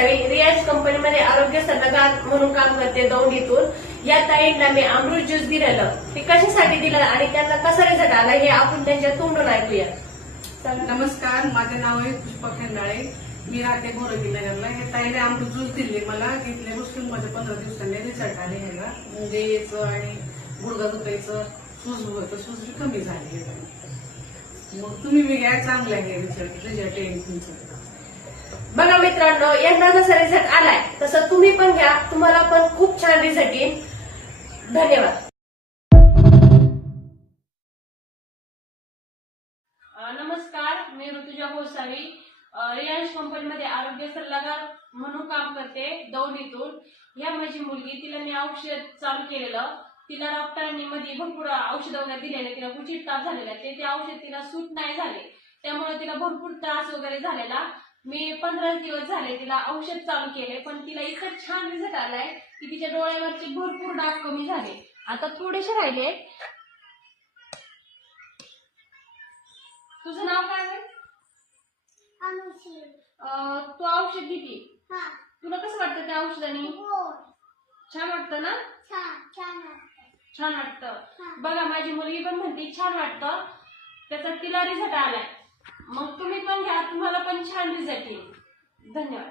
गोसावी, रियाज कंपनीमध्ये आरोग्य सल्लागार म्हणून काम करते दौंडीतून. या ताईंना मी अमृत ज्यूस दिलेलं, ते कशासाठी दिलं आणि त्यांना कसा रिझल्ट आला हे आपण त्यांच्या तोंडून ऐकूया. नमस्कार, माझे नाव आहे पुष्पा खंडाळे. मी राहते बोरगी नगरला. हे ताईने अमृत ज्यूस दिले मला. घेतले गोष्टी मध्ये 15 दिवसांनी रिझल्ट आले. ह्याला मुंगे यायचं आणि गुडघा दुखायचं, सूज होतं, सूज कमी झाली. मग तुम्ही बी घ्या, चांगलं आहे रिझल्ट येईल तुमचं. बघा मित्रांनो, यांना जसा रिझल्ट आलाय तसं तुम्ही पण घ्या, तुम्हाला पण खूप छान रिझल्ट येईल. धन्यवाद. नमस्कार, मी ऋतुजा गोसावी, रियाज कंपनीमध्ये आरोग्य सल्लागार म्हणून काम करते दौंडीतून. ह्या माझी मुलगी, तिला मी औषध चालू केलेलं. तिला डॉक्टरांनी मध्ये भरपूर औषध वगैरे दिलेले, तिला कुचित ताप झालेला, ते औषध तिला सूट नाही झाले, त्यामुळे तिला भरपूर त्रास वगैरे झालेला. मी 15 दिवस झाले तिला औषध चालू केले, पण तिला इतकं छान रिझल्ट आलाय की तिच्या डोळ्यावरचे भरपूर डाग कमी झाले. आता थोडेसे राहिले. तुझं नाव काय आहे? तू औषध घेते, तुला कसं वाटतं त्या औषधाने? छान वाटतं ना? छान वाटतं. बघा, माझी मुलगी पण म्हणते छान वाटतं, त्याचा तिला रिझल्ट आलाय. मग तुम्ही पण घ्या, तुम्हाला पण छान रिझल्ट येईल. धन्यवाद.